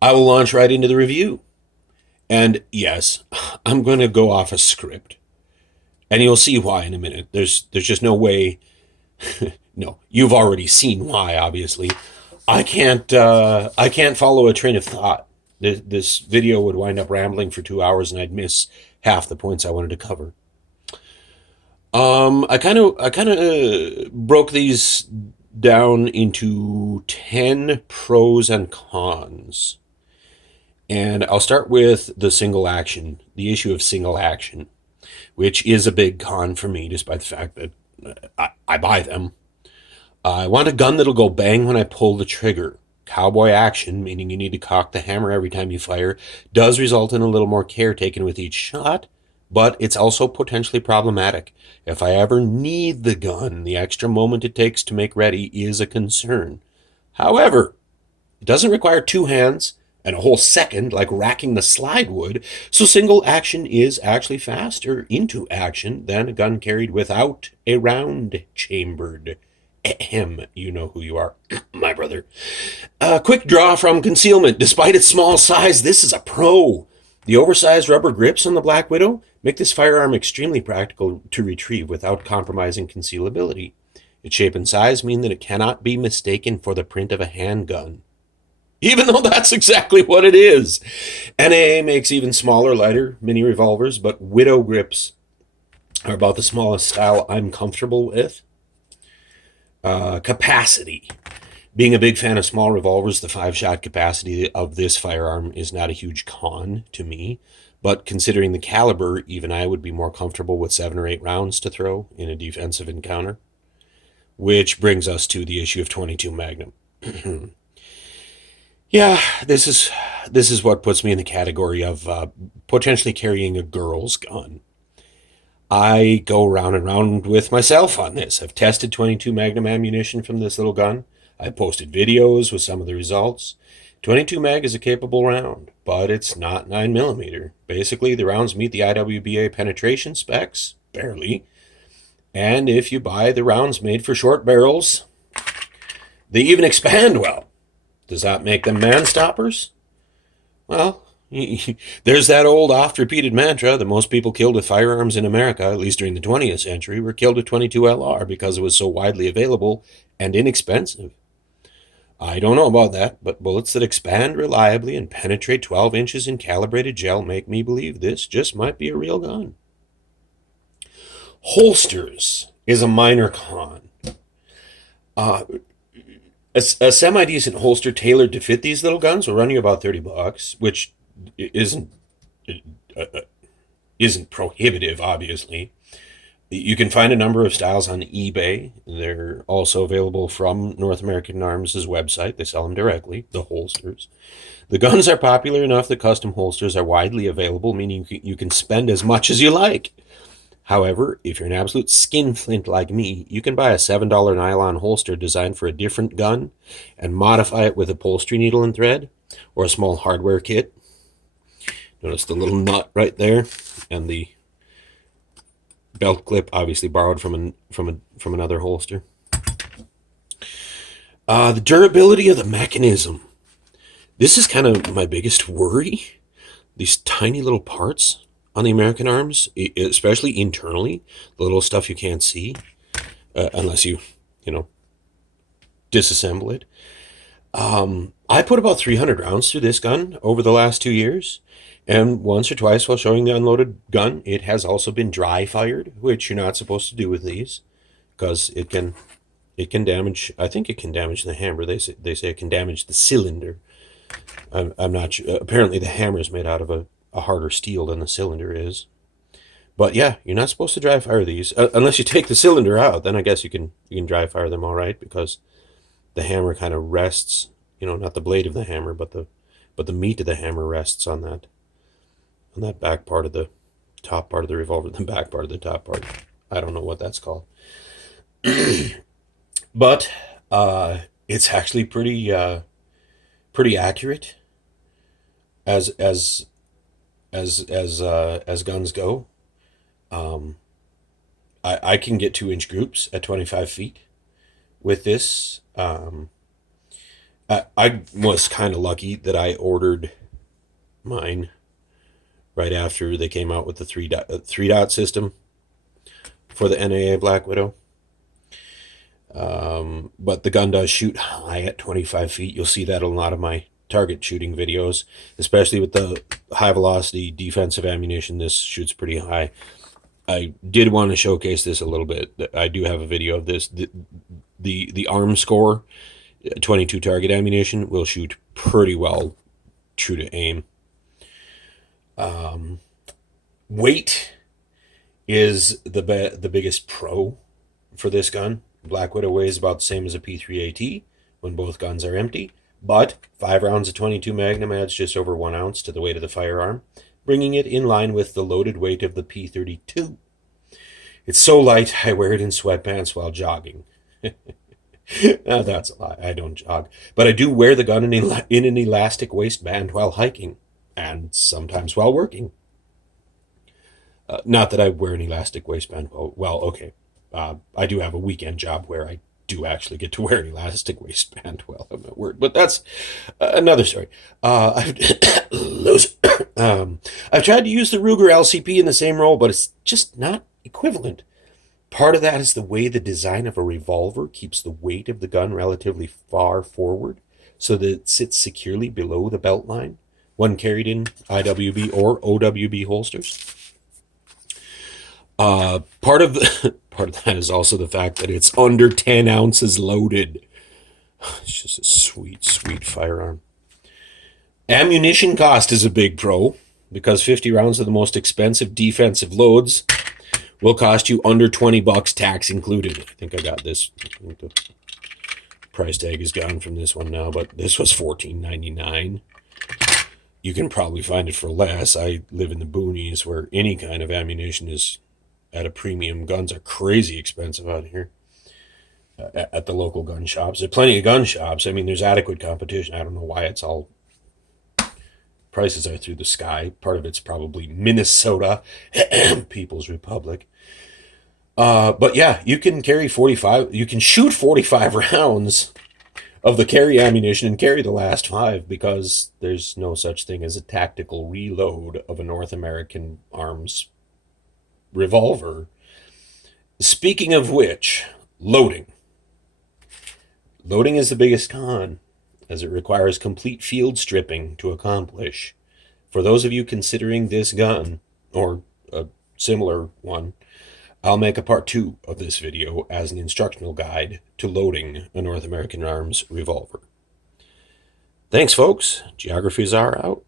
I will launch right into the review. And yes, I'm going to go off a script. And you'll see why in a minute. There's just no way. No, you've already seen why, obviously. I can't follow a train of thought. This video would wind up rambling for 2 hours and I'd miss half the points I wanted to cover. I kind of broke these down into 10 pros and cons. And I'll start with the single action, the issue of single action, which is a big con for me, despite the fact that I buy them. I want a gun that'll go bang when I pull the trigger. Cowboy action, meaning you need to cock the hammer every time you fire, does result in a little more care taken with each shot, but it's also potentially problematic. If I ever need the gun, the extra moment it takes to make ready is a concern. However, it doesn't require two hands and a whole second like racking the slide would, so single action is actually faster into action than a gun carried without a round chambered. Ahem, you know who you are, my brother. Quick draw from concealment. Despite its small size, this is a pro. The oversized rubber grips on the Black Widow make this firearm extremely practical to retrieve without compromising concealability. Its shape and size mean that it cannot be mistaken for the print of a handgun, even though that's exactly what it is. NAA makes even smaller, lighter mini revolvers, but Widow grips are about the smallest style I'm comfortable with. Capacity. Being a big fan of small revolvers, the 5-shot capacity of this firearm is not a huge con to me, but considering the caliber, even I would be more comfortable with 7 or 8 rounds to throw in a defensive encounter. Which brings us to the issue of 22 Magnum. Yeah, this is what puts me in the category of potentially carrying a girl's gun. I go round and round with myself on this. I've tested 22 Magnum ammunition from this little gun. I've posted videos with some of the results. 22 mag is a capable round, but it's not 9mm. Basically, the rounds meet the IWBA penetration specs, barely. And if you buy the rounds made for short barrels, they even expand well. Does that make them man stoppers? Well, there's that old oft-repeated mantra that most people killed with firearms in America, at least during the 20th century, were killed with 22 LR because it was so widely available and inexpensive. I don't know about that, but bullets that expand reliably and penetrate 12 inches in calibrated gel make me believe this just might be a real gun. Holsters is a minor con. Uh, a semi-decent holster tailored to fit these little guns will run you about $30, which isn't uh, isn't prohibitive, obviously. You can find a number of styles on eBay. They're also available from North American Arms' website. They sell them directly, the holsters. The guns are popular enough that custom holsters are widely available, meaning you can spend as much as you like. However, if you're an absolute skinflint like me, you can buy a $7 nylon holster designed for a different gun and modify it with upholstery needle and thread or a small hardware kit. Notice the little nut right there and the belt clip, obviously borrowed from another holster. The durability of the mechanism. This is kind of my biggest worry. These tiny little parts on the American Arms, especially internally, the little stuff you can't see unless you know, disassemble it. I put about 300 rounds through this gun over the last 2 years, and once or twice while showing the unloaded gun, it has also been dry fired, which you're not supposed to do with these, because it can damage. I think it can damage the hammer. They say it can damage the cylinder. I'm not sure. Apparently, the hammer is made out of a harder steel than the cylinder is. But yeah, you're not supposed to dry fire these unless you take the cylinder out. Then I guess you can dry fire them all right, because the hammer kind of rests. Not the blade of the hammer, but the meat of the hammer rests on that back part of the top part of the revolver, the back part of the top part. I don't know what that's called, but it's actually pretty accurate as guns go. I can get 2-inch groups at 25 feet with this. I was kind of lucky that I ordered mine right after they came out with the three dot system for the NAA Black Widow. But the gun does shoot high at 25 feet. You'll see that in a lot of my target shooting videos, especially with the high velocity defensive ammunition. This shoots pretty high. I did want to showcase this a little bit. I do have a video of this. The arm score, 22 target ammunition, will shoot pretty well true to aim. Weight is the biggest pro for this gun. Black Widow weighs about the same as a P3AT when both guns are empty, but 5 rounds of 22 Magnum adds just over 1 ounce to the weight of the firearm, bringing it in line with the loaded weight of the P32. It's so light, I wear it in sweatpants while jogging. Now, that's a lie. I don't jog. But I do wear the gun in an elastic waistband while hiking, and sometimes while working. Not that I wear an elastic waistband. Well, okay. I do have a weekend job where I do actually get to wear an elastic waistband while I'm at work, but that's another story. I've tried to use the Ruger LCP in the same role, but it's just not equivalent. Part of that is the way the design of a revolver keeps the weight of the gun relatively far forward so that it sits securely below the belt line when carried in IWB or OWB holsters. Part of that is also the fact that it's under 10 ounces loaded. It's just a sweet, sweet firearm. Ammunition cost is a big pro because 50 rounds of the most expensive defensive loads will cost you under $20, tax included. I think I got this. The price tag is gone from this one now, but this was $14.99. You can probably find it for less. I live in the boonies where any kind of ammunition is at a premium. Guns are crazy expensive out here at the local gun shops. There's plenty of gun shops. I mean, there's adequate competition. I don't know why it's all prices are through the sky. Part of it's probably Minnesota, People's Republic. But yeah, you can carry 45. You can shoot 45 rounds of the carry ammunition and carry the last 5 because there's no such thing as a tactical reload of a North American arms revolver. Speaking of which, loading. Loading is the biggest con, as it requires complete field stripping to accomplish. For those of you considering this gun, or a similar one, I'll make a part 2 of this video as an instructional guide to loading a North American Arms revolver. Thanks, folks. Geographies are out.